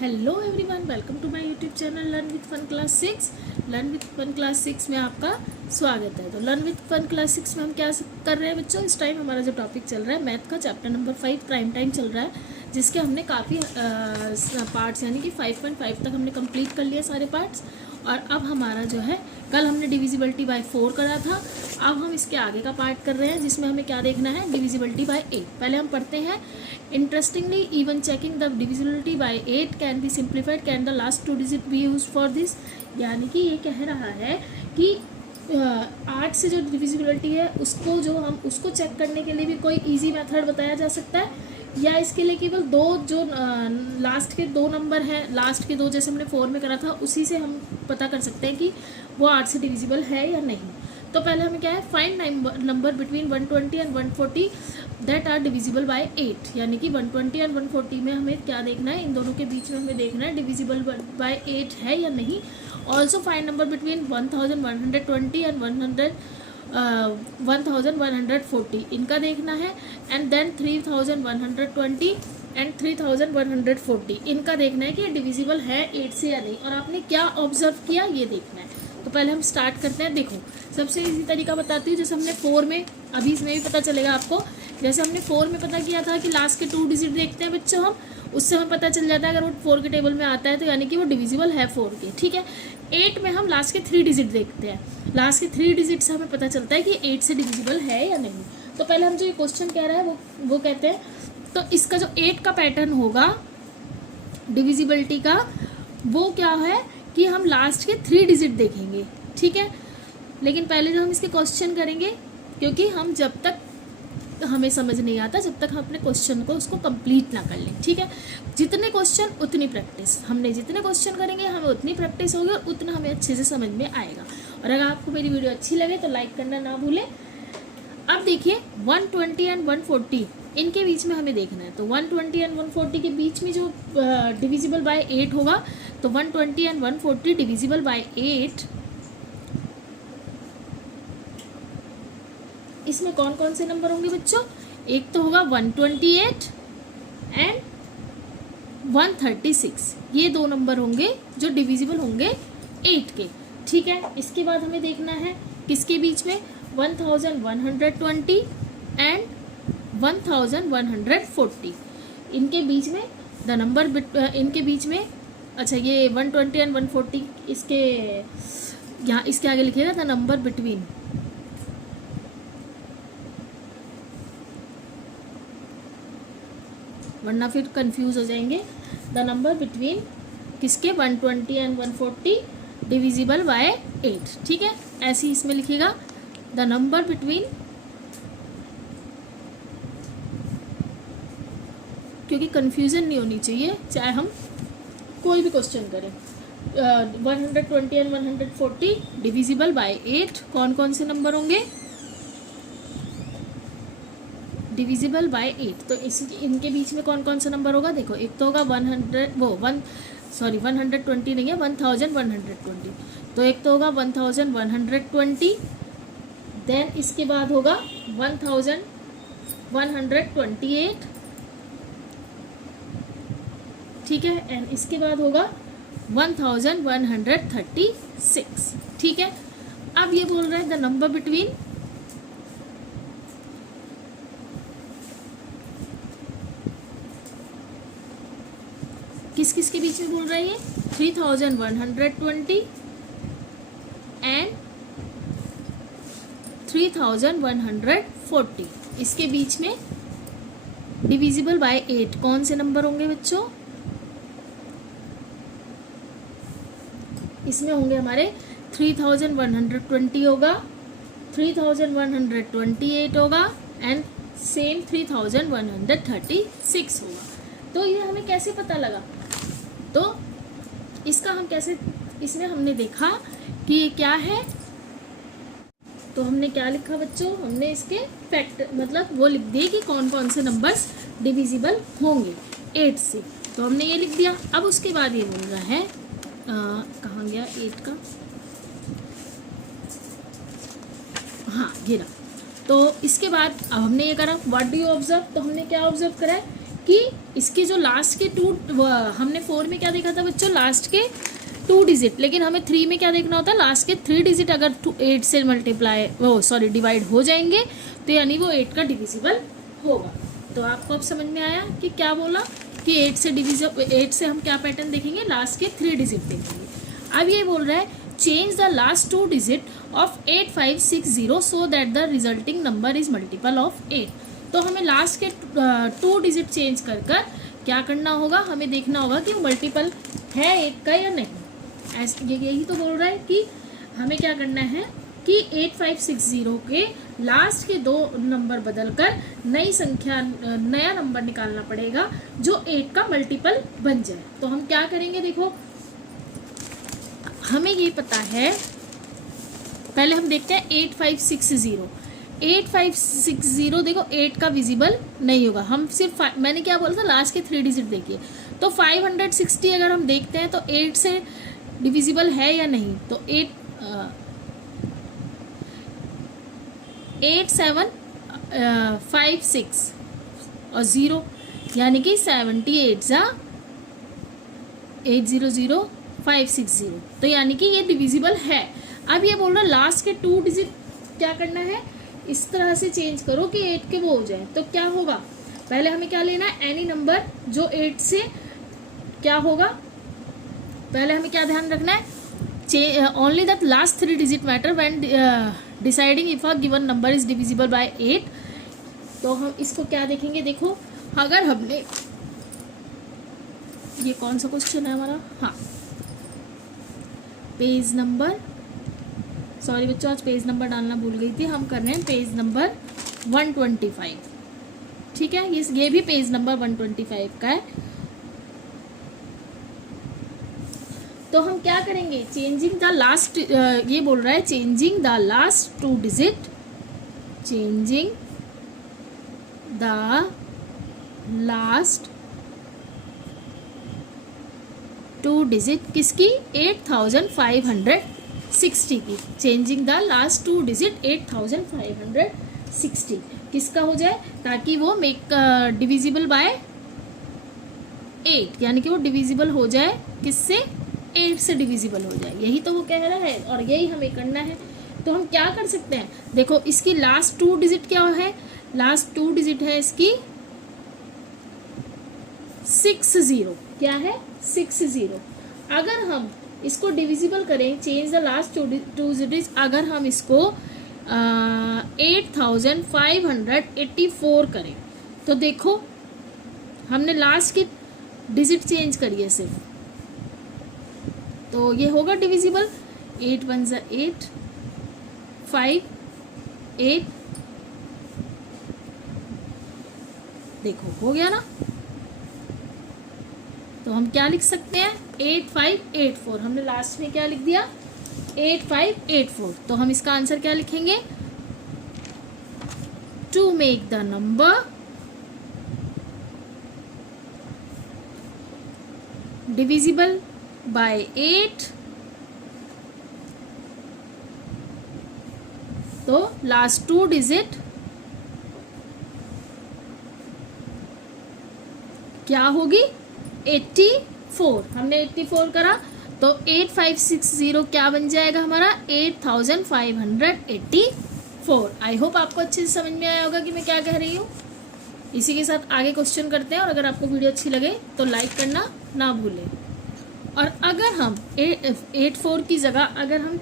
Hello everyone, welcome to my YouTube channel learn with fun class 6। Learn with fun class 6 में आपका स्वागत है। तो लर्न विथ फन क्लास 6 में हम क्या कर रहे हैं बच्चों, इस टाइम हमारा जो टॉपिक चल रहा है मैथ का चैप्टर नंबर 5 प्राइम टाइम चल रहा है, जिसके हमने काफ़ी पार्ट्स यानी कि 5.5 तक हमने कंप्लीट कर लिया सारे पार्ट्स। और अब हमारा जो है, कल हमने डिविजिबिलिटी बाय 4 करा था, अब हम इसके आगे का पार्ट कर रहे हैं जिसमें हमें क्या देखना है, डिविजिबिलिटी बाय 8। पहले हम पढ़ते हैं। Interestingly even checking the divisibility bye 8 can be simplified, can the last 2 digit B use for this. यानी कि ये कह रहा है कि 8 से जो डिविजिबिलिटी है उसको चेक करने के लिए भी कोई ईजी मेथड बताया जा सकता है, या इसके लिए केवल दो जो लास्ट के 2 नंबर हैं, लास्ट के 2 जैसे हमने 4 में करा था, उसी से हम पता कर सकते हैं कि वो 8 से डिविजिबल है या नहीं। तो पहले हमें क्या है, find number between 120 and 140 that are divisible by 8। यानी कि 120 एंड 140 में हमें क्या देखना है, इन दोनों के बीच में हमें देखना है डिविजिबल बाय 8 है या नहीं। Also find number between 1120 and 1140 इनका देखना है, एंड देन 3120 एंड 3140 इनका देखना है कि डिविजिबल है 8 से या नहीं, और आपने क्या ऑब्जर्व किया ये देखना है। तो पहले हम स्टार्ट करते हैं। देखो, सबसे इजी तरीका बताती हूँ, जैसे हमने 4 में, अभी इसमें भी पता चलेगा आपको, जैसे हमने 4 में पता किया था कि लास्ट के 2 डिजिट देखते हैं बच्चों हम, उससे हमें पता चल जाता है अगर वो 4 के टेबल में आता है तो यानी कि वो डिविजिबल है 4 के। ठीक है, 8 में हम लास्ट के 3 डिजिट देखते हैं, लास्ट के 3 डिजिट से हमें पता चलता है कि 8 से डिविजिबल है या नहीं। तो पहले हम जो ये क्वेश्चन कह रहा है वो कहते हैं, तो इसका जो 8 का पैटर्न होगा डिविजिबिलिटी का, वो क्या है कि हम लास्ट के 3 डिजिट देखेंगे। ठीक है, लेकिन पहले जो हम इसके क्वेश्चन करेंगे, क्योंकि हम जब तक हमें समझ नहीं आता जब तक हम अपने क्वेश्चन को उसको कंप्लीट ना कर लें। ठीक है, जितने क्वेश्चन उतनी प्रैक्टिस, हमने जितने क्वेश्चन करेंगे हमें उतनी प्रैक्टिस होगी और उतना हमें अच्छे से समझ में आएगा। और अगर आपको मेरी वीडियो अच्छी लगे तो लाइक करना ना भूलें। अब देखिए 120 एंड 140 इनके बीच में हमें देखना है, तो 120 एंड 140 के बीच में जो डिविजिबल बाय 8 होगा, तो 120 एंड 140 डिविजिबल बाय 8, इसमें कौन कौन से नंबर होंगे बच्चों, एक तो होगा 128 एंड 136, ये 2 नंबर होंगे जो डिविजिबल होंगे 8 के। ठीक है, इसके बाद हमें देखना है किसके बीच में, 1120 एंड 1140 इनके बीच में द नंबर इनके बीच में, अच्छा ये 120 एंड 140 इसके यहाँ इसके आगे लिखिएगा द नंबर बिटवीन, वरना फिर कंफ्यूज हो जाएंगे। द नंबर बिटवीन किसके, 120 एंड 140 डिविजिबल बाय 8। ठीक है, ऐसे ही इसमें लिखिएगा द नंबर बिटवीन, क्योंकि कंफ्यूजन नहीं होनी चाहिए चाहे हम कोई भी क्वेश्चन करें। 120 एंड 140 डिविजिबल बाय 8, कौन कौन से नंबर होंगे डिविजिबल बाय 8, तो इनके बीच में कौन कौन सा नंबर होगा, देखो एक तो होगा 120 नहीं है, 1120, तो एक तो होगा 1120, देन इसके बाद होगा 1128, ठीक है, एंड इसके बाद होगा 1136। ठीक है, अब ये बोल रहे हैं द नंबर बिटवीन, किस किस के बीच में बोल रहा है ये, 3120 एंड 3140 इसके बीच में डिविजिबल बाय 8 कौन से नंबर होंगे बच्चों, इसमें होंगे हमारे 3120 होगा, 3128 होगा, एंड सेम 3136 होगा। तो ये हमें कैसे पता लगा, तो इसका हम कैसे, इसमें हमने देखा कि ये क्या है, तो हमने क्या लिखा बच्चों, हमने इसके फैक्टर मतलब वो लिख दिए कि कौन कौन से नंबर्स डिविजिबल होंगे 8 से, तो हमने ये लिख दिया। अब उसके बाद ये बोल रहा है, कहाँ गया 8 का, हाँ ये रहा। तो इसके बाद अब हमने ये करा व्हाट डू यू ऑब्जर्व, तो हमने क्या ऑब्जर्व करा है कि इसके जो लास्ट के हमने 4 में क्या देखा था बच्चों, लास्ट के 2 डिजिट, लेकिन हमें 3 में क्या देखना होता है, लास्ट के 3 डिजिट अगर 8 से डिवाइड हो जाएंगे तो यानी वो 8 का डिविजिबल होगा। तो आपको अब समझ में आया कि क्या बोला कि 8 से हम क्या पैटर्न देखेंगे, लास्ट के 3 डिजिट देखेंगे। अब ये बोल रहा है change the last 2 digit of 8560 so that the resulting number is multiple of 8। तो हमें लास्ट के 2 डिजिट चेंज कर क्या करना होगा, हमें देखना होगा कि वो मल्टीपल है 8 का या नहीं। यही तो बोल रहा है कि हमें क्या करना है कि 8560 के लास्ट के 2 नंबर बदलकर नया नंबर निकालना पड़ेगा जो 8 का मल्टीपल बन जाए। तो हम क्या करेंगे, देखो हमें ये पता है, पहले हम देखते हैं 8560 देखो 8 का विजिबल नहीं होगा। हम सिर्फ मैंने क्या बोला था, लास्ट के 3 डिजिट देखिए। तो 560 अगर हम देखते हैं तो 8 से डिविजिबल है या नहीं, तो 8 7 5 6 और 0 यानी कि 78 800,560, तो यानी कि ये डिविजिबल है। अब ये बोल रहा है लास्ट के 2 डिजिट क्या करना है, इस तरह से चेंज करो कि 8 के वो हो जाए। तो क्या होगा, पहले हमें क्या लेना है, एनी नंबर जो 8 से क्या होगा, पहले हमें क्या ध्यान रखना है, only the last 3 digit matter when deciding if a given number is divisible by 8। तो हम इसको क्या देखेंगे, देखो अगर हमने, ये कौन सा क्वेश्चन है हमारा, हाँ पेज नंबर, सॉरी बच्चों आज पेज नंबर डालना भूल गई थी, हम कर रहे हैं पेज नंबर 125, ठीक है, ये भी पेज नंबर 125 का है। तो हम क्या करेंगे, चेंजिंग द लास्ट, ये बोल रहा है changing the last 2 digit, changing the last 2 digit किसकी, 8560 की, चेंजिंग द लास्ट 2 डिजिट 8560 किसका हो जाए, ताकि वो डिविजिबल बाय 8, यानी कि वो डिविजिबल हो जाए किससे, 8 से डिविजिबल हो जाए। यही तो वो कह रहा है और यही हमें करना है। तो हम क्या कर सकते हैं, देखो इसकी लास्ट 2 डिजिट क्या है, लास्ट 2 डिजिट है इसकी 60, क्या है 60। अगर हम इसको डिविजिबल करें, चेंज द लास्ट 2 डिजिट, अगर हम इसको 8584 करें तो देखो हमने लास्ट की डिजिट चेंज करी है सिर्फ, तो ये होगा डिविजिबल। 8 1 ज़ा 8, 5 8, देखो हो गया ना। तो हम क्या लिख सकते हैं, 8584, हमने लास्ट में क्या लिख दिया 8584। तो हम इसका आंसर क्या लिखेंगे, to make the number divisible by 8, तो लास्ट 2 डिजिट क्या होगी 84, हमने 84 करा तो 8560 क्या बन जाएगा हमारा 8584। आई होप आपको अच्छे से समझ में आया होगा कि मैं क्या कह रही हूँ। इसी के साथ आगे क्वेश्चन करते हैं, और अगर आपको वीडियो अच्छी लगे तो लाइक करना ना भूलें। और अगर हम 84 की जगह अगर हम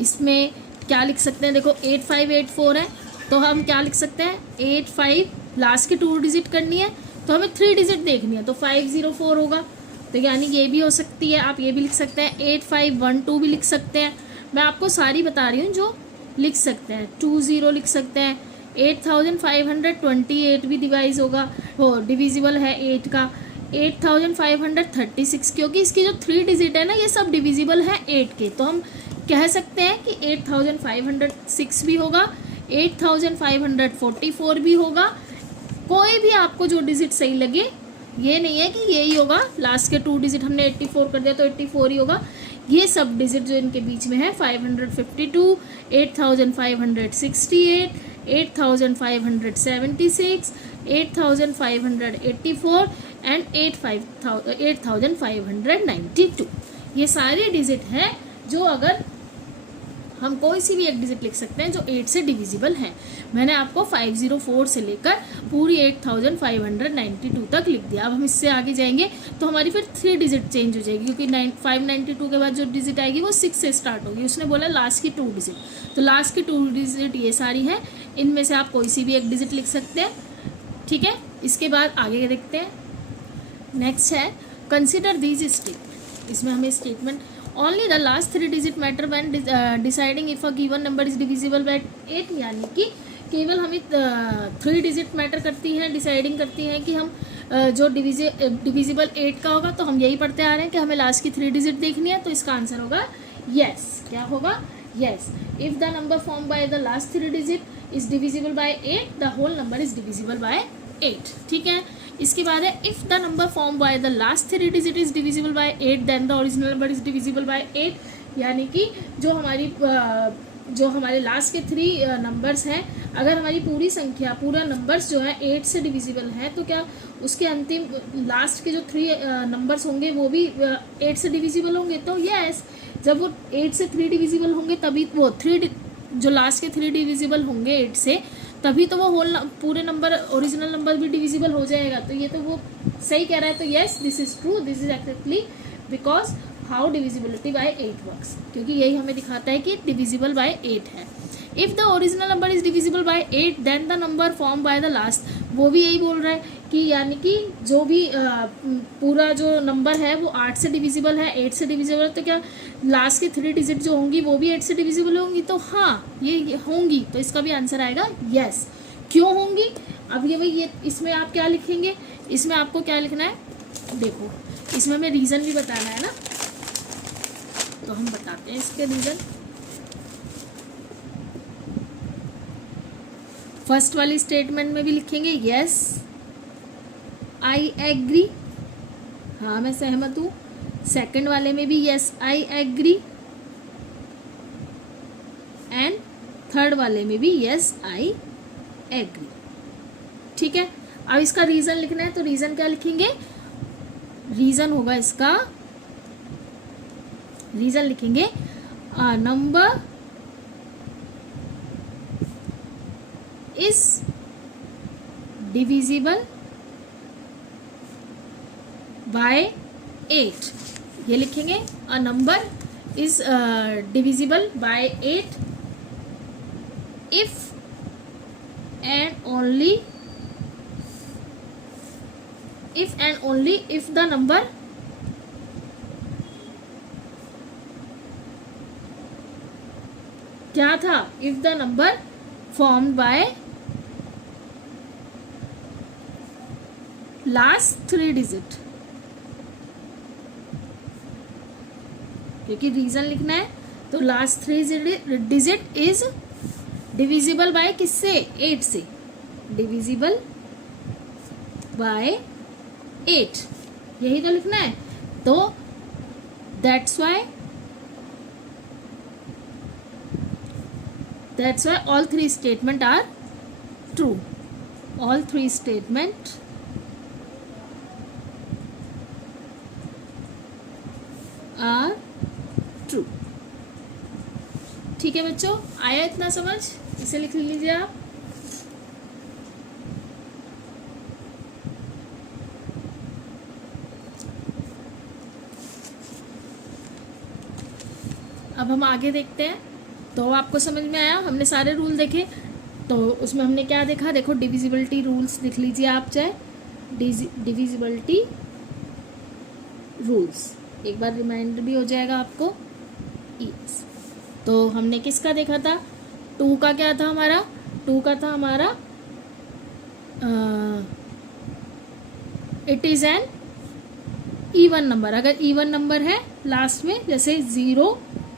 इसमें क्या लिख सकते हैं, देखो 8584 है तो हम क्या लिख सकते हैं 85, लास्ट की 2 डिजिट करनी है तो हमें 3 डिजिट देखनी है, तो 504 होगा। तो यानी ये भी हो सकती है, आप ये भी लिख सकते हैं, 8512 भी लिख सकते हैं। मैं आपको सारी बता रही हूँ जो लिख सकते हैं, 20 लिख सकते हैं, 8528 भी डिवाइज होगा, हो डिविजिबल है 8 का, 8536 क्योंकि इसकी जो 3 डिजिट है ना ये सब डिविजिबल है 8 के, तो हम कह सकते हैं कि 8506 भी होगा, 8544 भी होगा। कोई भी आपको जो डिजिट सही लगे, ये नहीं है कि यही होगा, लास्ट के 2 डिजिट हमने 84 कर दिया तो 84 ही होगा। ये सब डिजिट जो इनके बीच में है 552, 8568, 8576, 8584 एंड 8592। ये सारे डिजिट हैं जो अगर हम कोई सी भी एक डिजिट लिख सकते हैं जो 8 से डिविजिबल है। मैंने आपको 504 से लेकर पूरी 8592 तक लिख दिया। अब हम इससे आगे जाएंगे तो हमारी फिर 3 डिजिट चेंज हो जाएगी, क्योंकि 592 के बाद जो डिजिट आएगी वो 6 से स्टार्ट होगी। उसने बोला लास्ट की 2 डिजिट, तो लास्ट की 2 डिजिट ये सारी हैं, इनमें से आप कोई सी भी एक डिजिट लिख सकते हैं। ठीक है, इसके बाद आगे देखते हैं। नेक्स्ट है कंसिडर दीज स्टेटमेंट। इसमें हमें statement only the last 3 digit matter when deciding if a given number is divisible by 8, यानी कि केवल हमें 3 डिजिट मैटर करती हैं, डिसाइडिंग करती हैं कि हम जो डिविजिबल 8 का होगा, तो हम यही पढ़ते आ रहे हैं कि हमें लास्ट की 3 डिजिट देखनी है, तो इसका आंसर होगा यस। क्या होगा? Yes. If the number form by the last 3 digit is divisible by 8, the whole number is divisible by 8। ठीक है, इसके बाद है if the number form by the last 3 digit is divisible by 8 then the original number is divisible by 8, यानी कि जो हमारे last के 3 नंबर्स हैं, अगर हमारी पूरी संख्या, पूरा नंबर्स जो है 8 से डिविजिबल है, तो क्या उसके अंतिम लास्ट के जो 3 नंबर्स होंगे वो भी 8 से डिविजिबल होंगे? तो यस, जब वो 8 से 3 डिविजिबल होंगे तभी वो जो लास्ट के 3 डिविजिबल होंगे 8 से, तभी तो वो पूरे नंबर, ओरिजिनल नंबर भी डिविजिबल हो जाएगा। तो ये तो वो सही कह रहा है, तो yes this is true, this is exactly because how divisibility bye 8 works, क्योंकि यही हमें दिखाता है कि डिविजिबल बाय 8 है। If the original number is divisible by 8 then the number form by the last, वो भी यही बोल रहा है कि यानी कि जो भी पूरा जो नंबर है वो 8 से डिविजिबल है, 8 से डिविजिबल है, तो क्या लास्ट की 3 डिजिट जो होंगी वो भी 8 से डिविजिबल होंगी? तो हाँ, ये होंगी, तो इसका भी आंसर आएगा यस। क्यों होंगी? अब ये इसमें आप क्या लिखेंगे, इसमें आपको क्या लिखना है, देखो इसमें हमें रीज़न भी बताना है ना, तो हम बताते हैं इसके रीज़न। फर्स्ट वाली स्टेटमेंट में भी लिखेंगे यस आई एग्री, हाँ मैं सहमत हूँ। सेकंड वाले में भी yes I agree, and third वाले में भी यस आई एग्री। ठीक है, अब इसका रीज़न लिखना है, तो रीज़न क्या लिखेंगे? रीज़न होगा इसका, रीज़न लिखेंगे नंबर इज डिविजिबल बाय 8, ये लिखेंगे अ number is divisible by 8 if and only if the number क्या था? If the number formed by last 3 digit, क्योंकि रीजन लिखना है, तो last 3 digit is divisible bye किससे? 8 से, डिविजिबल बाय 8, यही तो लिखना है। तो that's why all 3 statement are true. All 3 statement are true. ठीक है बच्चों, आया इतना समझ? इसे लिख लीजिए आप। अब हम आगे देखते हैं। तो आपको समझ में आया, हमने सारे रूल देखे, तो उसमें हमने क्या देखा? देखो डिविजिबिलिटी रूल्स लिख लीजिए आप, चाहे डिविजिबिलिटी रूल्स, एक बार रिमाइंडर भी हो जाएगा आपको। यस, तो हमने किसका देखा था? 2 का क्या था हमारा? 2 का था हमारा it is an even number. अगर इवन नंबर है लास्ट में, जैसे 0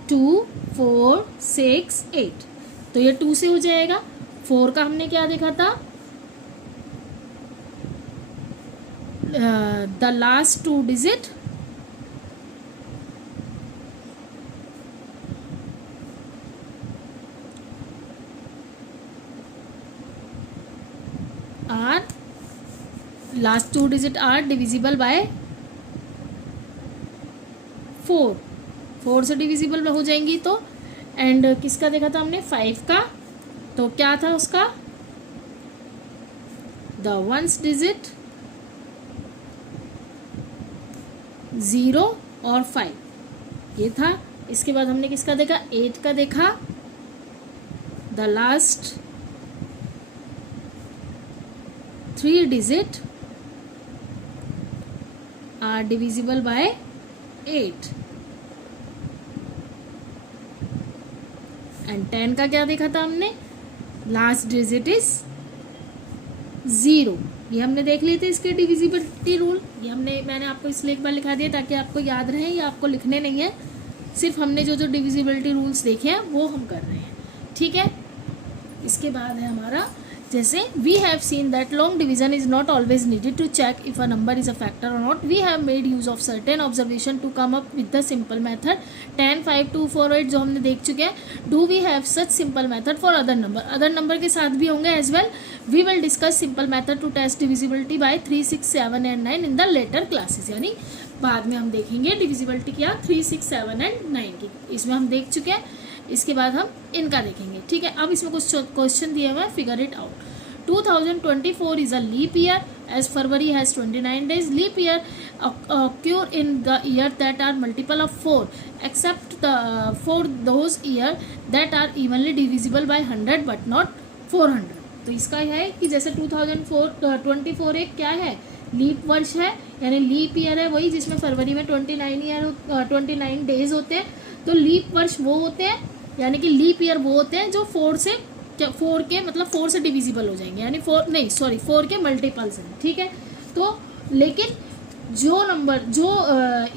2 4 6 8, तो ये 2 से हो जाएगा। 4 का हमने क्या देखा था? The last 2 digit are last 2 digit are divisible by 4, 4 से डिविजिबल हो जाएंगी। तो एंड किसका देखा था हमने 5 का, तो क्या था उसका द वंस डिजिट 0 और 5 ये था। इसके बाद हमने किसका देखा 8 का देखा the last 3 digit are divisible by 8 and 10 का क्या देखा था हमने लास्ट डिजिट इज 0। ये हमने देख लिए थे इसके डिविजिबिलिटी रूल। ये मैंने आपको इसलिए एक बार लिखा दिया ताकि आपको याद रहे, ये आपको लिखने नहीं है, सिर्फ हमने जो डिविजिबिलिटी रूल्स देखे हैं वो हम कर रहे हैं, ठीक है। इसके बाद है हमारा जैसे we have seen that long division is not always needed to check if a number is a factor और not. We have made use of certain observation to come up with the simple method 10, 5, 2, 4, 8 जो हमने देख चुके हैं। Do we have such simple method for other number के साथ भी होंगे as well. We will discuss simple method to test divisibility by 3, 6, 7 and 9 in the later classes, यानी बाद में हम देखेंगे डिविजिबिलिटी क्या 3, 6, 7 एंड 9 की। इसमें हम देख चुके हैं, इसके बाद हम इनका देखेंगे, ठीक है। अब इसमें कुछ क्वेश्चन दिए हुए हैं, figure it out. 2024 is a leap year as February has 29 days. Leap year occur in the year that are multiple of 4 except for those year that are evenly divisible by 100 but not 400। तो इसका है कि जैसे 2024 एक क्या है leap वर्ष है, यानी लीप ईयर है वही जिसमें फरवरी में 29 डेज होते हैं। तो लीप वर्ष वो होते हैं, यानी कि लीप ईयर वो होते हैं जो 4 के मतलब 4 से डिविजिबल हो जाएंगे, यानी 4 के मल्टीपल्स हैं, ठीक है। तो लेकिन जो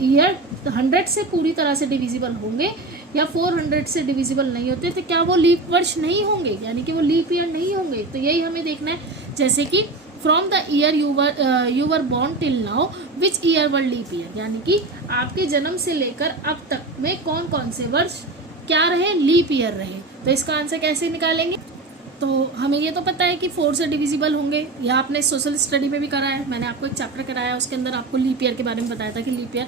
ईयर 100 से पूरी तरह से डिविजिबल होंगे या 400 से डिविजिबल नहीं होते तो क्या वो लीप वर्ष नहीं होंगे, यानी कि वो लीप ईयर नहीं होंगे। तो यही हमें देखना है, जैसे कि from the year you were born till now which year were leap year, यानी कि आपके जन्म से लेकर अब तक में कौन कौन से वर्ष क्या रहे लीप ईयर रहे। तो इसका आंसर कैसे निकालेंगे, तो हमें ये तो पता है कि 4 से डिविजिबल होंगे, या आपने सोशल स्टडी में भी कराया है, मैंने आपको एक चैप्टर कराया उसके अंदर आपको लीप ईयर के बारे में बताया था कि लीप ईयर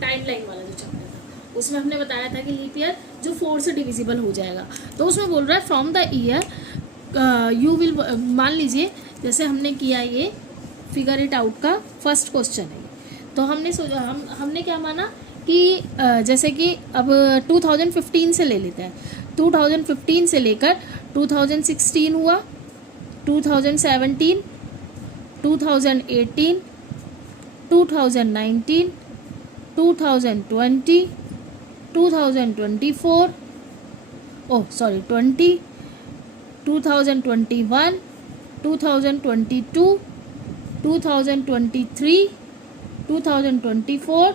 टाइमलाइन वाला जो चैप्टर था उसमें हमने बताया था कि लीप ईयर जो 4 से डिविजिबल हो जाएगा। तो उसमें बोल रहा है from the year you will, मान लीजिए जैसे हमने किया ये फिगर इट आउट का फर्स्ट क्वेश्चन है, तो हमने क्या माना कि जैसे कि अब 2015 से ले लेते हैं, 2015 से लेकर 2016 हुआ, 2017, 2018, 2019, 2020, 2024, 20, 2021, 2022, 2023, 2024,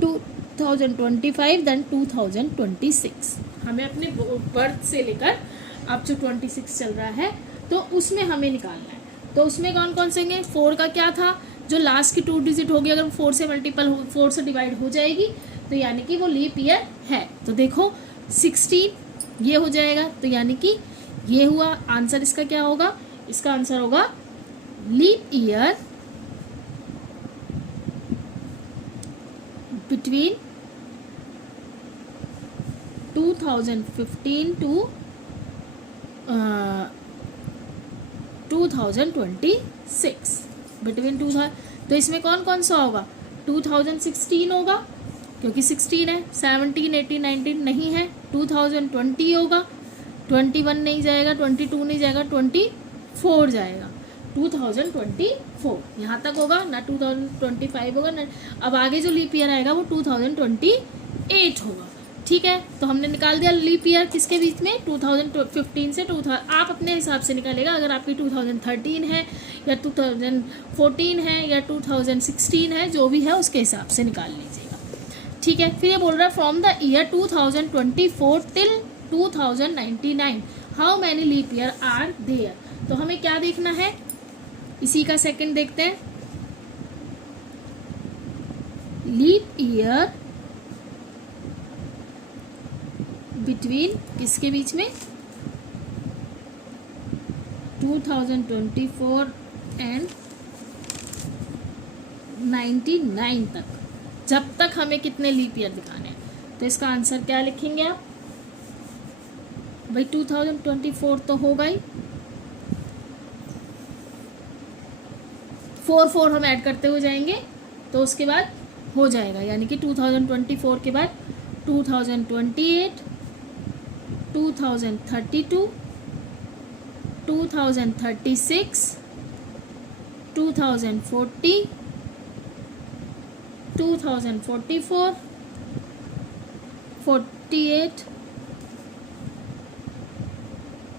2025 देन 2026। हमें अपने बर्थ से लेकर अब जो 26 चल रहा है तो उसमें हमें निकालना है। तो उसमें कौन कौन से होंगे, 4 का क्या था, जो लास्ट की 2 डिजिट होगी अगर 4 से डिवाइड हो जाएगी तो यानी कि वो लीप ईयर है। तो देखो 16 ये हो जाएगा, तो यानी कि ये हुआ आंसर। इसका क्या होगा, इसका आंसर होगा leap year between 2015 to 2026 between 2000। तो इसमें कौन कौन सा होगा, 2016 होगा क्योंकि 16 है, 17, 18, 19 नहीं है, 2020 होगा, 21 नहीं जाएगा, 22 नहीं जाएगा, 24 जाएगा, 2024 यहाँ तक होगा ना, 2025 होगा ना। अब आगे जो लीप ईयर आएगा वो 2028 होगा, ठीक है। तो हमने निकाल दिया लीप ईयर किसके बीच में, 2015 से 2000। आप अपने हिसाब से निकालेगा, अगर आपकी 2013 है या 2014 है या 2016 है, जो भी है उसके हिसाब से निकाल लीजिएगा, ठीक है। फिर ये बोल रहा है from the year 2024 till 2099 how many leap year are there. तो हमें क्या देखना है, इसी का सेकंड देखते हैं। लीप ईयर बिटवीन किसके बीच में, 2024 एंड 99 तक, जब तक हमें कितने लीप ईयर दिखाने हैं। तो इसका आंसर क्या लिखेंगे आप भाई? 2024 तो होगा ही, 4 हम ऐड करते हुए जाएंगे तो उसके बाद हो जाएगा, यानी कि 2024 के बाद 2028, 2032, 2036, 2040, 2044, 48,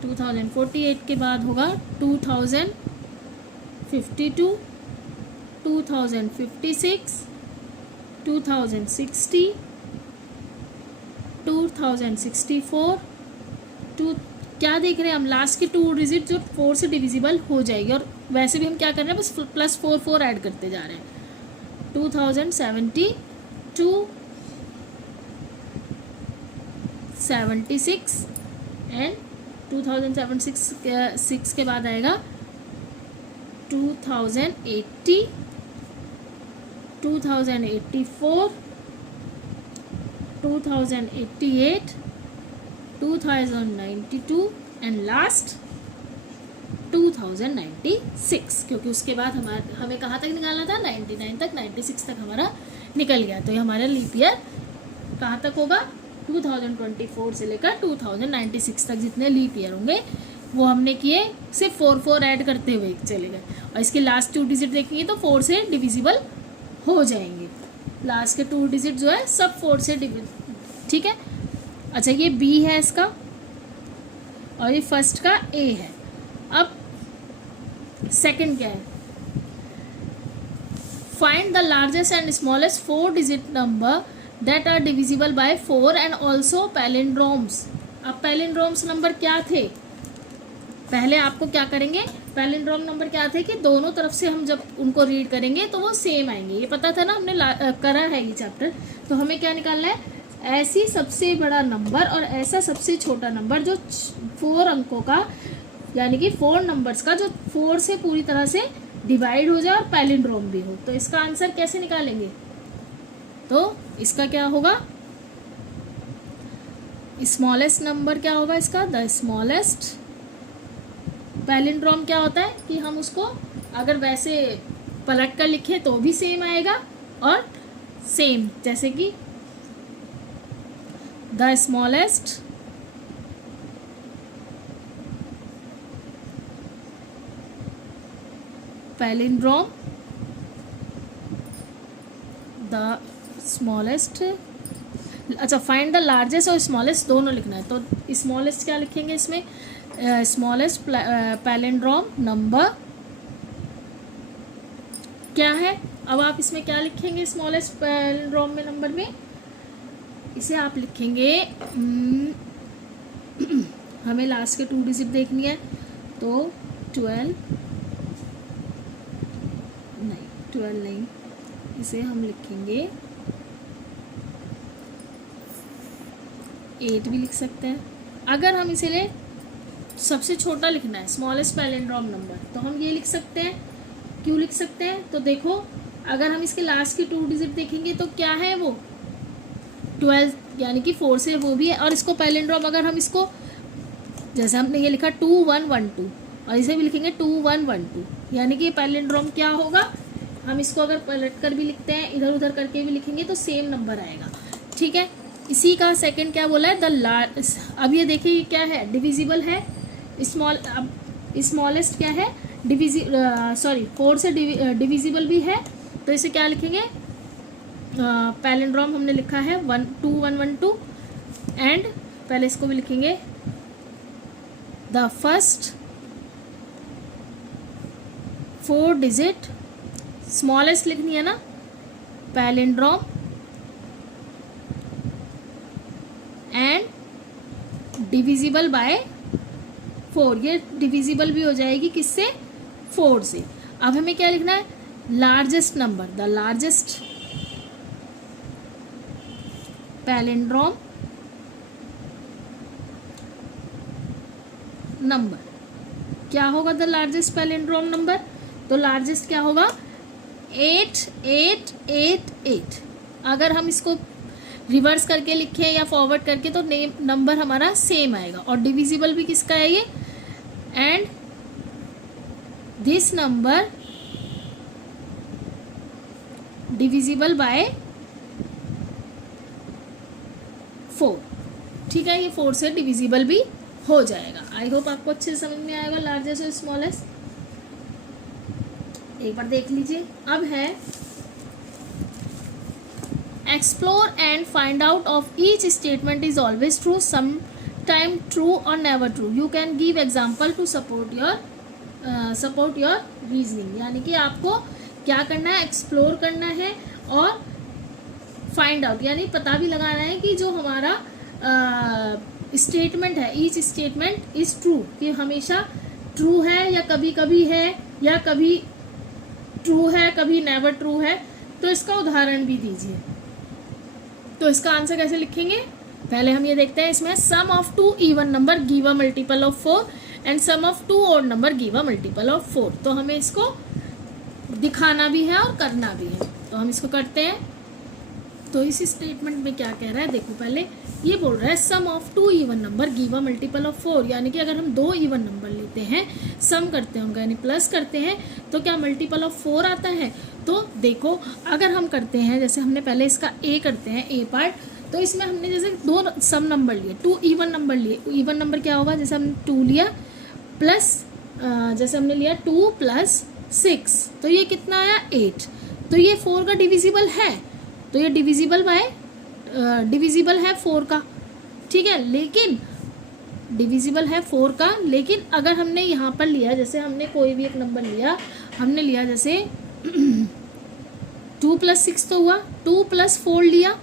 2048 के बाद होगा 2052, 2056, 2060, 2064, क्या देख रहे हैं हम? लास्ट के 2 डिजिट जो 4 से डिविजिबल हो जाएगी, और वैसे भी हम क्या कर रहे हैं, बस +4 ऐड करते जा रहे हैं। 2072, 76 एंड 2076 के बाद आएगा 2080, 2084, 2088, 2092 एंड लास्ट 2096, क्योंकि उसके बाद हमें कहाँ तक निकालना था? 99 तक, 96 तक हमारा निकल गया। तो ये हमारा लीप ईयर कहाँ तक होगा? 2024 से लेकर 2096 तक जितने लीप ईयर होंगे वो हमने किए, सिर्फ 4 ऐड करते हुए चले गए। और इसके लास्ट 2 डिजिट देखेंगे तो 4 से डिविजिबल हो जाएंगे। लास्ट के 2 डिजिट जो है सब 4 से ठीक है। अच्छा, ये B है इसका, और ये फर्स्ट का A है। अब सेकंड क्या है? Find the largest and smallest 4 digit number that are divisible by 4 and also palindromes. अब पैलिंड्रोम्स नंबर क्या थे? पहले आपको क्या करेंगे, पैलिंड्रोम नंबर क्या थे कि दोनों तरफ से हम जब उनको रीड करेंगे तो वो सेम आएंगे। ये पता था ना, हमने करा है ये चैप्टर। तो हमें क्या निकालना है? ऐसी सबसे बड़ा नंबर और ऐसा सबसे छोटा नंबर जो 4 अंकों का, यानी कि 4 नंबर्स का जो 4 से पूरी तरह से डिवाइड हो जाए और पैलिंड्रोम भी हो। तो इसका आंसर कैसे निकालेंगे? तो इसका क्या होगा? स्मॉलेस्ट नंबर क्या होगा इसका? The smallest. पैलिंड्रोम क्या होता है कि हम उसको अगर वैसे पलट कर लिखें तो भी सेम आएगा, और सेम जैसे कि the smallest palindrome, the smallest. अच्छा, फाइंड द लार्जेस्ट और स्मॉलेस्ट दोनों लिखना है। तो स्मॉलेस्ट क्या लिखेंगे इसमें? स्मॉलेस्ट पैलिंड्रोम नंबर क्या है? अब आप इसमें क्या लिखेंगे? स्मॉलेस्ट पैलिंड्रोम में नंबर में इसे आप लिखेंगे हमें लास्ट के 2 डिजिट देखनी है, तो 12 नहीं, इसे हम लिखेंगे 8 भी लिख सकते हैं। अगर हम इसे ले सबसे छोटा लिखना है, स्मॉलेस्ट पैलिंड्रोम नंबर, तो हम ये लिख सकते हैं। क्यों लिख सकते हैं? तो देखो, अगर हम इसके लास्ट के 2 डिजिट देखेंगे तो क्या है वो? 12, यानी कि 4 से वो भी है। और इसको पैलिंड्रोम अगर हम इसको, जैसे हमने ये लिखा 2112, और इसे भी लिखेंगे 2112, यानी कि पैलिंड्रोम क्या होगा? हम इसको अगर पलट कर भी लिखते हैं, इधर उधर करके भी लिखेंगे तो सेम नंबर आएगा। ठीक है। इसी का सेकंड क्या बोला है? अब ये देखिए, ये क्या है? डिविजिबल है। अब स्मॉलेस्ट क्या है? 4 से डिविजिबल भी है, तो इसे क्या लिखेंगे? पैलिंड्रोम हमने लिखा है 2112, एंड पहले इसको भी लिखेंगे द फर्स्ट 4 डिजिट, स्मॉलेस्ट लिखनी है ना, पैलिंड्रोम एंड डिविजिबल बाय 4। ये डिविजिबल भी हो जाएगी किससे? 4 से। अब हमें क्या लिखना है? Largest number, the largest palindrome number क्या होगा? The largest palindrome number. तो लार्जेस्ट क्या होगा? 8888। अगर हम इसको रिवर्स करके लिखें या फॉरवर्ड करके तो नंबर हमारा सेम आएगा। और डिविजिबल भी किसका है ये, and this number divisible by 4। ठीक है, ये 4 से डिविजिबल भी हो जाएगा। आई होप आपको अच्छे से समझ में आएगा लार्जेस्ट और स्मॉलेस्ट। एक बार देख लीजिए। अब है explore and find out of each statement is always true, some time true और never true. You can give example to support your reasoning. यानी कि आपको क्या करना है, एक्सप्लोर करना है और फाइंड आउट यानी पता भी लगाना है कि जो हमारा स्टेटमेंट है, ईच स्टेटमेंट इज ट्रू, कि हमेशा ट्रू है या कभी कभी है या कभी ट्रू है कभी नेवर ट्रू है। तो इसका उदाहरण भी दीजिए। तो इसका आंसर कैसे लिखेंगे, पहले हम ये देखते हैं। इसमें sum of 2 even number give a multiple of 4 and sum of 2 odd number give a multiple of 4। तो हमें इसको दिखाना भी है और करना भी है, तो हम इसको करते हैं। तो इस स्टेटमेंट में क्या कह रहा है, देखो पहले ये बोल रहा है sum of 2 even number give a multiple of 4। यानी कि अगर हम 2 इवन नंबर लेते हैं, सम करते हैं उनका यानी प्लस करते हैं, तो क्या मल्टीपल ऑफ 4 आता है। तो देखो अगर हम करते हैं, जैसे हमने पहले इसका ए करते हैं, ए पार्ट, तो इसमें हमने जैसे 2 सम नंबर लिए, 2 इवन नंबर लिए। इवन नंबर क्या होगा, जैसे हमने 2 लिया प्लस जैसे हमने लिया 2 + 6, तो ये कितना आया 8। तो ये 4 का डिविजिबल है, तो ये डिविजिबल है 4 का। ठीक है, लेकिन डिविजिबल है 4 का, लेकिन अगर हमने यहाँ पर लिया, जैसे हमने कोई भी एक नंबर लिया, हमने लिया जैसे 2 + 6 तो हुआ, 2 + 4 लिया,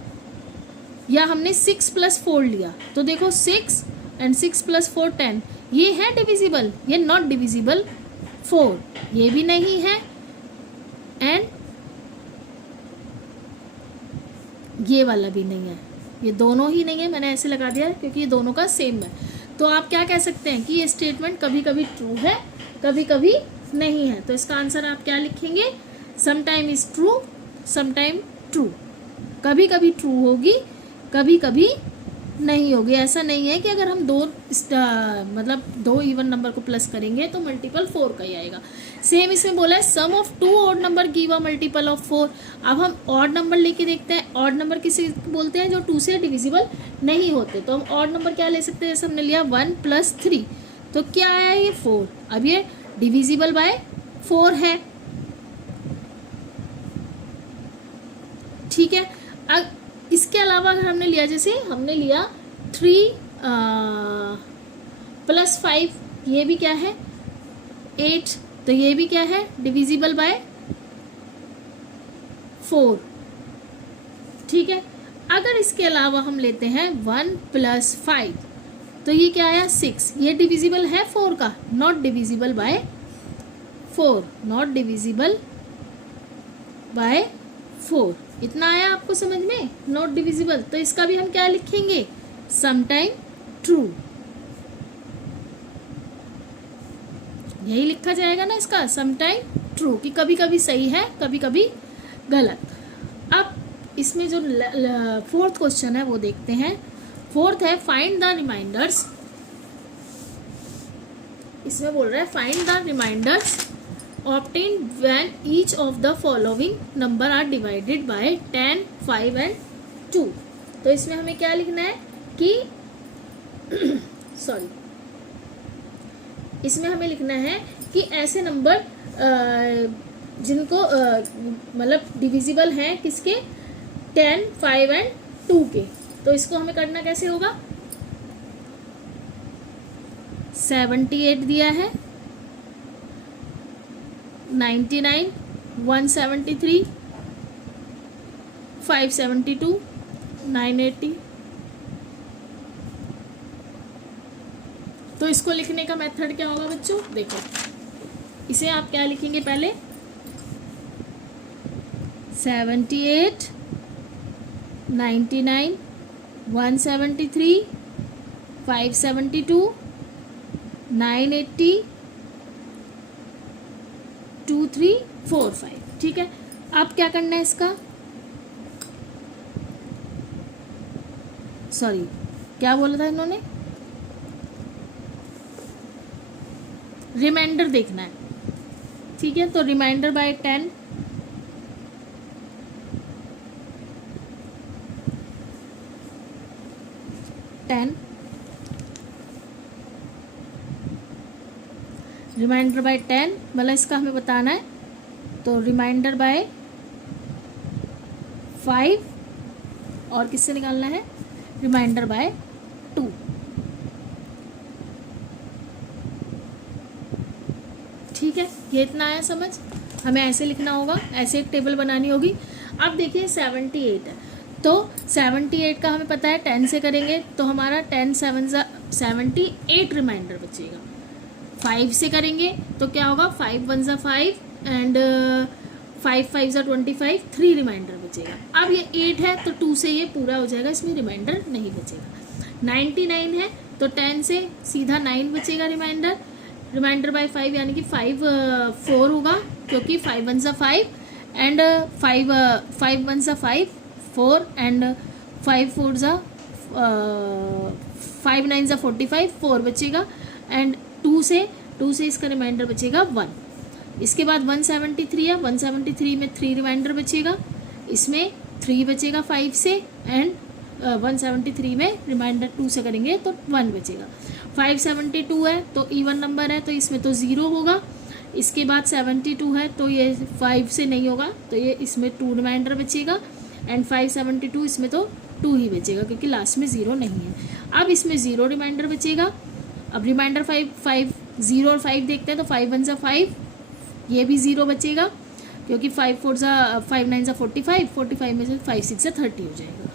या हमने 6 + 4 लिया, तो देखो 6 एंड 6 + 4 10, ये है डिविजिबल, ये नॉट डिविजिबल 4, ये भी नहीं है, एंड ये वाला भी नहीं है, ये दोनों ही नहीं है। मैंने ऐसे लगा दिया क्योंकि ये दोनों का सेम है। तो आप क्या कह सकते हैं कि ये स्टेटमेंट कभी कभी ट्रू है, कभी कभी नहीं है। तो इसका आंसर आप क्या लिखेंगे, some time is true, some time true. कभी कभी ट्रू होगी, कभी कभी नहीं होगी। ऐसा नहीं है कि अगर हम 2 इवन नंबर को प्लस करेंगे तो मल्टीपल 4 का ही आएगा। सेम इसमें बोला है sum of 2 odd number give a multiple of 4। अब हम ऑड नंबर लेके देखते हैं। ऑड नंबर किसे बोलते हैं, जो 2 से डिविजिबल नहीं होते। तो हम ऑड नंबर क्या ले सकते हैं, जैसे हमने लिया 1 + 3, तो क्या आया ये 4। अब ये डिविजिबल बाय 4 है। ठीक है, अब इसके अलावा अगर हमने लिया, जैसे हमने लिया 3 + 5, ये भी क्या है 8, तो ये भी क्या है डिविजिबल बाय 4। ठीक है, अगर इसके अलावा हम लेते हैं 1 + 5, तो ये क्या आया 6, ये डिविजिबल है 4 का, not divisible by 4, not divisible by 4। इतना आया आपको समझ में, नॉट डिविजिबल। तो इसका भी हम क्या लिखेंगे, सम टाइम ट्रू, यही लिखा जाएगा ना इसका, सम टाइम ट्रू, कि कभी कभी सही है कभी कभी गलत। अब इसमें जो 4th क्वेश्चन है वो देखते हैं। 4th है फाइंड द रिमाइंडर्स। इसमें बोल रहा है find the reminders obtained when each of the following number are divided by 10, 5 and 2। तो इसमें हमें क्या लिखना है कि सॉरी, इसमें हमें लिखना है कि ऐसे नंबर जिनको मतलब डिविजिबल हैं किसके, 10, 5 एंड 2 के। तो इसको हमें करना कैसे होगा, 78 दिया है, 99, 173, 572, 980। तो इसको लिखने का मेथड क्या होगा बच्चों, देखो इसे आप क्या लिखेंगे, पहले 78, 99, 173, 572, 980, 2, 3, 4, 5। ठीक है, अब क्या करना है इसका, सॉरी क्या बोला था इन्होंने, रिमाइंडर देखना है, ठीक है। तो रिमाइंडर बाय 10, रिमाइंडर बाय 10 मतलब इसका हमें बताना है। तो रिमाइंडर बाय 5 और किससे निकालना है, रिमाइंडर बाय 2। ठीक है, ये इतना आया समझ। हमें ऐसे लिखना होगा, ऐसे एक टेबल बनानी होगी। अब देखिए 78 है, तो 78 का हमें पता है 10 से करेंगे तो हमारा 10 7 78 रिमाइंडर बचेगा। 5 से करेंगे तो क्या होगा, 5 1 5 एंड 5 5 25, 3 रिमाइंडर बचेगा। अब ये 8 है तो 2 से ये पूरा हो जाएगा, इसमें रिमाइंडर नहीं बचेगा। 99 है तो 10 से सीधा 9 बचेगा रिमाइंडर। रिमाइंडर बाय 5 यानी कि 5 4 होगा, क्योंकि 5 1 5 एंड 5 1 5 4 एंड 5 4 5 9 45, 4 बचेगा एंड 2 से इसका रिमाइंडर बचेगा 1। इसके बाद 173 है, 173 में 3 रिमाइंडर बचेगा, इसमें 3 बचेगा 5 से एंड 173 में रिमाइंडर 2 से करेंगे तो 1 बचेगा। 572 है तो इवन नंबर है तो इसमें तो 0 होगा। इसके बाद 72 है तो ये 5 से नहीं होगा तो ये इसमें 2 रिमाइंडर बचेगा एंड 572 इसमें तो 2 ही बचेगा क्योंकि लास्ट में 0 नहीं है। अब इसमें 0 रिमाइंडर बचेगा। अब रिमाइंडर 5 0 और 5 देखते हैं तो 5 1 5, ये भी 0 बचेगा क्योंकि 5 4 5 9 45, 45 में से 5 6 30 हो जाएगा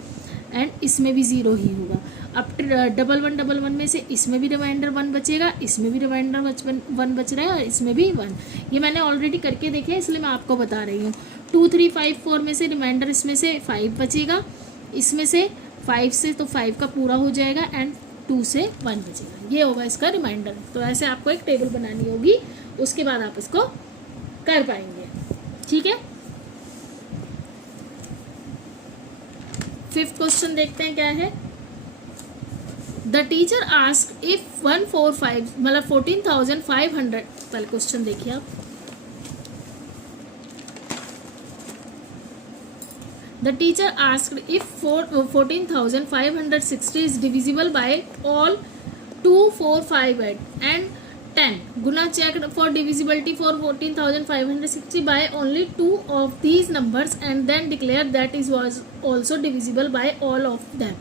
एंड इसमें भी 0 ही होगा। अब 1 में से इसमें भी रिमाइंडर 1 बचेगा, इसमें भी रिमाइंडर 1 बच रहा है और इसमें भी 1। ये मैंने ऑलरेडी करके देखे इसलिए मैं आपको बता रही हूँ। 2 3 5 4 में से रिमाइंडर इसमें से 5 बचेगा, इसमें से 5 से तो 5 का पूरा हो जाएगा एंड 2 से 1 बचेगा। ये होगा इसका रिमाइंडर। तो ऐसे आपको एक टेबल बनानी होगी, उसके बाद आप इसको कर पाएंगे। ठीक है, 5th क्वेश्चन देखते हैं क्या है। द टीचर आस्क्ड इफ 145 मतलब 14,500, पहले क्वेश्चन देखिए आप। The teacher asked if 14,560 is divisible by all 2 4 5 8 and 10. Guna checked for divisibility for 14,560 by only 2 of these numbers and then declared that it was also divisible by all of them.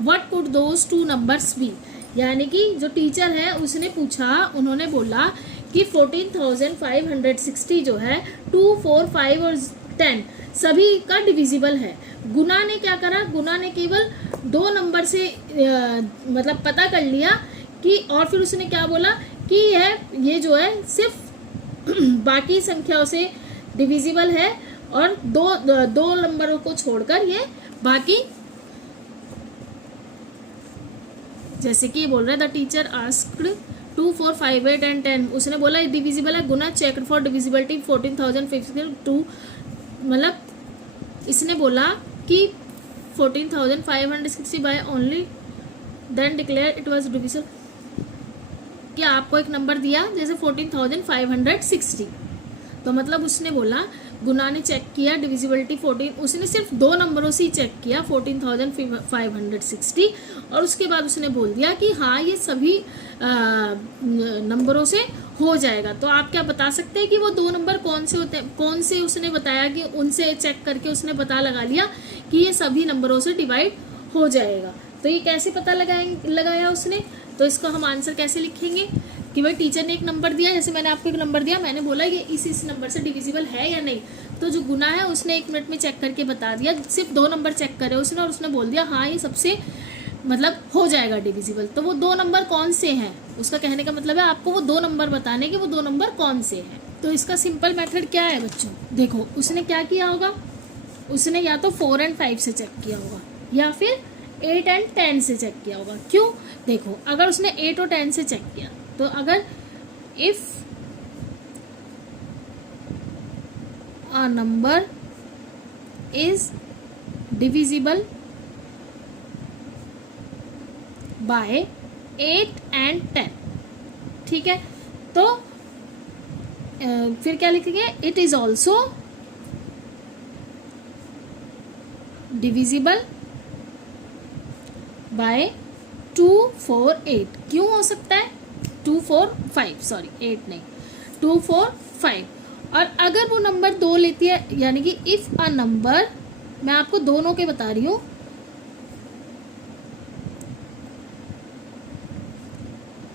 What could those two numbers be? यानी कि जो teacher है उसने पूछा, उन्होंने बोला कि 14,560 जो है 2 4 5 और 10 सभी का डिविजिबल है। गुना ने क्या करा, गुना ने केवल 2 नंबर से मतलब पता कर लिया कि, और फिर उसने क्या बोला कि ये जो है सिर्फ बाकी संख्याओं से डिविजिबल है और दो नंबरों को छोड़कर ये बाकी, जैसे कि ये बोल रहा है द टीचर आस्क्ड 2 4 5 8 एंड 10, उसने बोला ये डिविजिबल है। गुना चेक फॉर डिविजिबिलिटी 14,562, मतलब इसने बोला कि 14,560 by only then declare it was divisible. कि आपको एक नंबर दिया जैसे 14,560, तो मतलब उसने बोला, गुना ने चेक किया डिविजिबिलिटी 14, उसने सिर्फ 2 नंबरों से ही चेक किया 14,560 और उसके बाद उसने बोल दिया कि हाँ ये सभी नंबरों से हो जाएगा। तो आप क्या बता सकते हैं कि वो 2 नंबर कौन से होते हैं, कौन से उसने बताया कि उनसे चेक करके उसने पता लगा लिया कि ये सभी नंबरों से डिवाइड हो जाएगा। तो ये कैसे पता लगाया उसने, तो इसको हम आंसर कैसे लिखेंगे कि भाई टीचर ने एक नंबर दिया, जैसे मैंने आपको एक नंबर दिया, मैंने बोला ये इस नंबर से डिविजिबल है या नहीं, तो जो गुना है उसने 1 मिनट में चेक करके बता दिया, सिर्फ 2 नंबर चेक करे उसने और उसने बोल दिया हाँ ये सबसे मतलब हो जाएगा डिविजिबल। तो वो 2 नंबर कौन से हैं, उसका कहने का मतलब है आपको वो 2 नंबर बताने कि वो 2 नंबर कौन से हैं। तो इसका सिंपल मेथड क्या है बच्चों, देखो उसने क्या किया होगा, उसने या तो 4 और 5 से चेक किया होगा या फिर 8 और 10 से चेक किया होगा। क्यों, देखो अगर उसने 8 और 10 से चेक किया तो अगर if a number is divisible by 8 and 10। ठीक है, तो फिर क्या लिखेंगे, it is also divisible by 2, 4, 8। क्यों हो सकता है, 2, 4, 5, सॉरी 8 नहीं, 2, 4, 5। और अगर वो नंबर 2 लेती है, यानी कि इफ अ नंबर, मैं आपको दोनों के बता रही हूँ,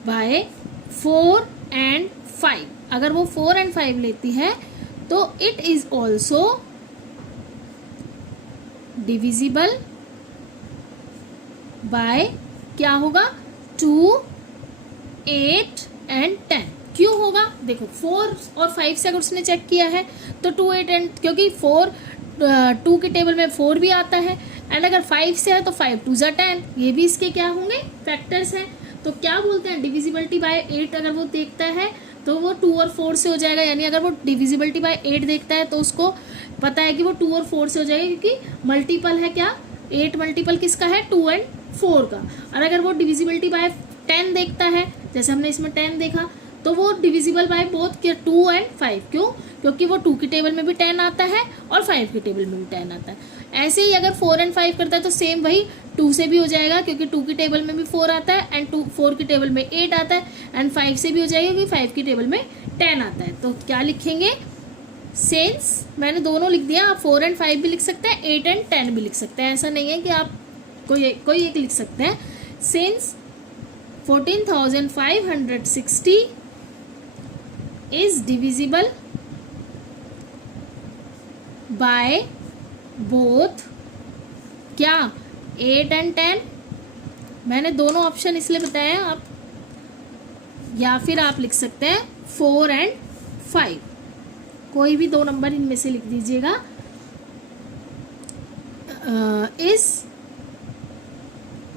बाय 4 and 5, अगर वो 4 and 5 लेती है तो it is also divisible by क्या होगा, 2, 8 and 10। क्यों होगा, देखो 4 और 5 से अगर उसने चेक किया है तो 2, 8 and, क्योंकि 2 के टेबल में 4 भी आता है, एंड अगर 5 से है तो 5 2 ज़ा 10, ये भी इसके क्या होंगे, फैक्टर्स हैं। तो क्या बोलते हैं, डिविजिबिलिटी बाय 8 अगर वो देखता है तो वो 2 और 4 से हो जाएगा, यानी अगर वो डिविजिबिलिटी बाय 8 देखता है तो उसको पता है कि वो 2 और 4 से हो जाएगा, क्योंकि मल्टीपल है क्या, 8 मल्टीपल किसका है, 2 and 4 का। और अगर वो डिविजिबिलिटी बाय 10 देखता है, जैसे हमने इसमें 10 देखा, तो वो डिविजिबल बाय बोथ 2 and 5। क्यों, क्योंकि वो 2 की टेबल में भी 10 आता है और 5 की टेबल में भी 10 आता है। ऐसे ही अगर 4 and 5 करता है तो सेम वही 2 से भी हो जाएगा, क्योंकि 2 की टेबल में भी 4 आता है, एंड 4 की टेबल में 8 आता है, एंड 5 से भी हो जाएगा क्योंकि 5 की टेबल में 10 आता है। तो क्या लिखेंगे, सिंस, मैंने दोनों लिख दिया, आप 4 and 5 भी लिख सकते हैं, 8 and 10 भी लिख सकते हैं, ऐसा नहीं है कि आप कोई एक लिख सकते हैं। Since 14,560 is divisible by both क्या, 8 and 10। मैंने दोनों ऑप्शन इसलिए बताए हैं, आप या फिर आप लिख सकते हैं 4 and 5, कोई भी दो नंबर इनमें से लिख दीजिएगा। इज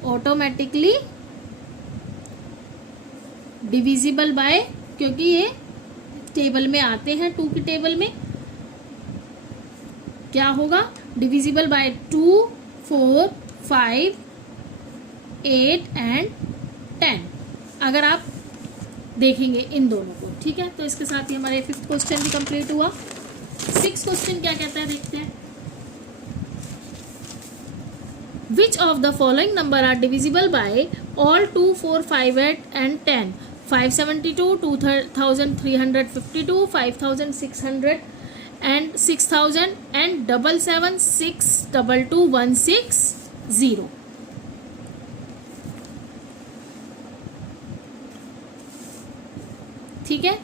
ऑटोमेटिकली डिविजिबल बाय, क्योंकि ये टेबल में आते हैं, 2 की टेबल में क्या होगा, डिविजिबल बाय 2, 4, 5, 8 and 10, अगर आप देखेंगे इन दोनों को। ठीक है, तो इसके साथ ही हमारे 5th क्वेश्चन भी कंप्लीट हुआ। 6th क्वेश्चन क्या कहता है, देखते हैं। Which of the following number are divisible by all 2, 4, 5, 8 and 10? 572, 2,352, 5,600 and 6,000 and 77622 ठीक है,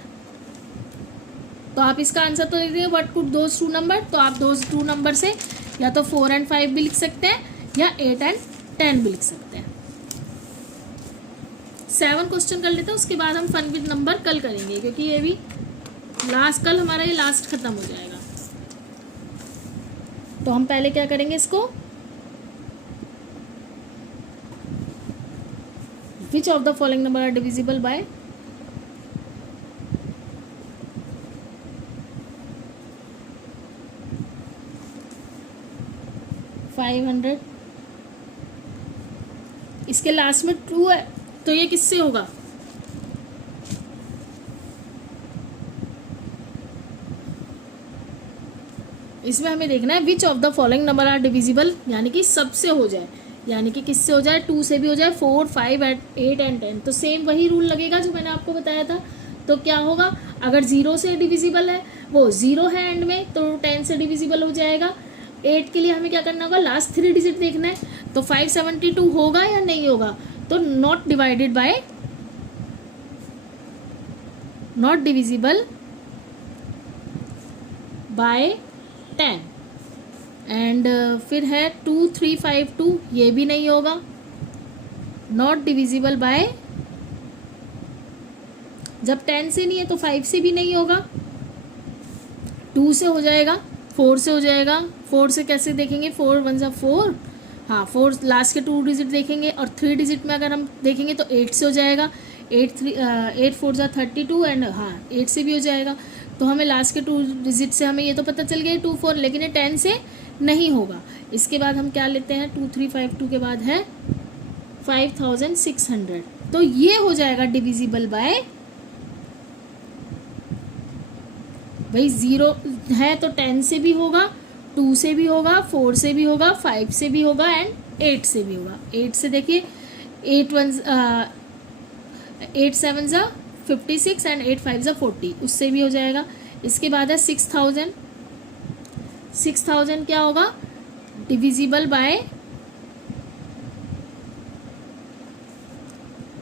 तो आप इसका आंसर तो लिख देंगे, व्हाट कुड दोज 2 नंबर, तो आप दोज 2 नंबर से या तो 4 and 5 भी लिख सकते हैं या 8 and 10 भी लिख सकते हैं। 7 क्वेश्चन कर लेते हैं, उसके बाद हम फन विद नंबर कल करेंगे, क्योंकि ये भी कल हमारा ये लास्ट खत्म हो जाएगा। तो हम पहले क्या करेंगे, इसको which of the following number are divisible by 500, इसके लास्ट में 2 है, तो ये किससे होगा, इसमें हमें देखना है which of the following number are divisible, यानी कि सबसे हो जाए, यानी कि किससे हो जाए, 2 से भी हो जाए, 4, 5, 8 and 10। तो सेम वही रूल लगेगा जो मैंने आपको बताया था। तो क्या होगा, अगर 0 से डिविजिबल है, वो 0 है एंड में, तो 10 से डिविजिबल हो जाएगा। 8 के लिए हमें क्या करना होगा, लास्ट 3 डिजिट देखना है, तो 572 होगा या नहीं होगा, तो not divided by, not divisible by 10। And फिर है 2352, ये भी नहीं होगा, नॉट डिविजिबल बाय, जब 10 से नहीं है तो 5 से भी नहीं होगा, 2 से हो जाएगा, 4 से हो जाएगा। 4 से कैसे देखेंगे, 4 1 जा 4, हाँ 4 लास्ट के 2 डिजिट देखेंगे, और 3 डिजिट में अगर हम देखेंगे तो 8 से हो जाएगा, 8 4 जा 32, एंड हाँ 8 से भी हो जाएगा। तो हमें लास्ट के 2 डिजिट से हमें ये तो पता चल गया 2 4, लेकिन ये 10 से नहीं होगा। इसके बाद हम क्या लेते हैं, 2352 के बाद है 5600, तो ये हो जाएगा डिविजिबल बाय, भाई 0 है तो 10 से भी होगा, 2 से भी होगा, 4 से भी होगा, 5 से भी होगा एंड 8 से भी होगा। 8 से देखिए 8 7 ज़ा 56 एंड 8 5 ज़ा 40, उससे भी हो जाएगा। इसके बाद है 6000, 6000 क्या होगा, डिविजिबल बाय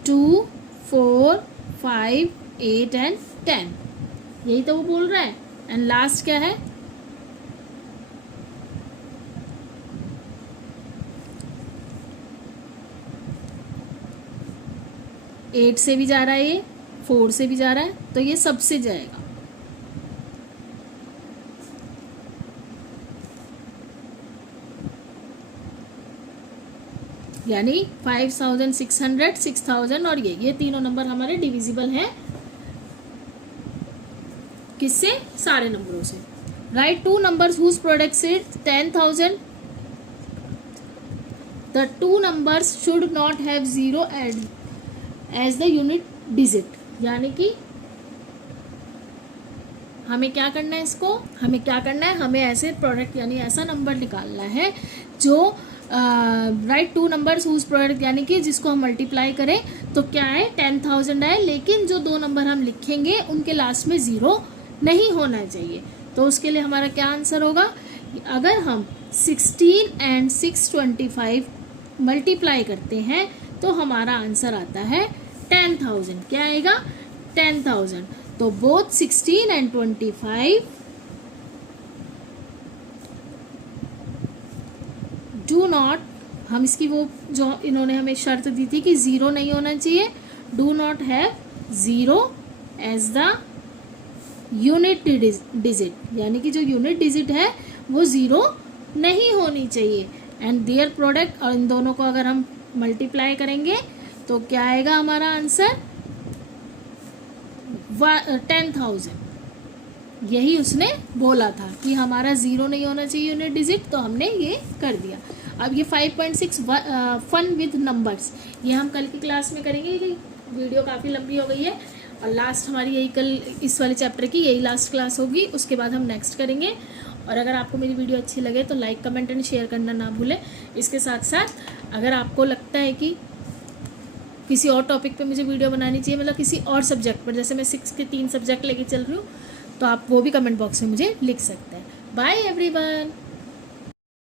2 4 5 8 एंड 10, यही तो वो बोल रहा है। एंड लास्ट क्या है, 8 से भी जा रहा है, ये 4 से भी जा रहा है, तो ये सबसे जाएगा। यानी 5600, 6000 और ये तीनों नंबर हमारे डिविजिबल हैं, किससे, सारे नंबरों से। Right 2 numbers whose product is 10,000, the 2 numbers should not have 0 as the unit digit. यानी कि हमें क्या करना है, इसको हमें क्या करना है, हमें ऐसे प्रोडक्ट यानी ऐसा नंबर निकालना है जो राइट 2 नंबर्स हुज प्रोडक्ट यानी कि जिसको हम मल्टीप्लाई करें तो क्या है 10,000 है, लेकिन जो 2 नंबर हम लिखेंगे उनके लास्ट में 0 नहीं होना चाहिए। तो उसके लिए हमारा क्या आंसर होगा, अगर हम 16 एंड 625 मल्टीप्लाई करते हैं तो हमारा आंसर आता है 10,000। क्या आएगा, 10,000। तो बोथ 16 एंड 25 डू नॉट, हम इसकी वो जो इन्होंने हमें शर्त दी थी कि 0 नहीं होना चाहिए, do not have 0 as the unit digit, यानी कि जो यूनिट डिजिट है वो 0 नहीं होनी चाहिए। एंड देयर प्रोडक्ट, और इन दोनों को अगर हम मल्टीप्लाई करेंगे तो क्या आएगा हमारा आंसर 10,000। यही उसने बोला था कि हमारा 0 नहीं होना चाहिए यूनिट डिजिट, तो हमने ये कर दिया। अब ये 5.6 फन विद नंबर्स, ये हम कल की क्लास में करेंगे, कि वीडियो काफ़ी लंबी हो गई है और लास्ट हमारी यही कल इस वाले चैप्टर की यही लास्ट क्लास होगी, उसके बाद हम नेक्स्ट करेंगे। और अगर आपको मेरी वीडियो अच्छी लगे तो लाइक कमेंट एंड शेयर करना ना भूलें। इसके साथ साथ अगर आपको लगता है कि किसी और टॉपिक पे मुझे वीडियो बनानी चाहिए, मतलब किसी और सब्जेक्ट पर, जैसे मैं 6 के 3 सब्जेक्ट लेके चल रही हूँ, तो आप वो भी कमेंट बॉक्स में मुझे लिख सकते हैं। Bye everyone.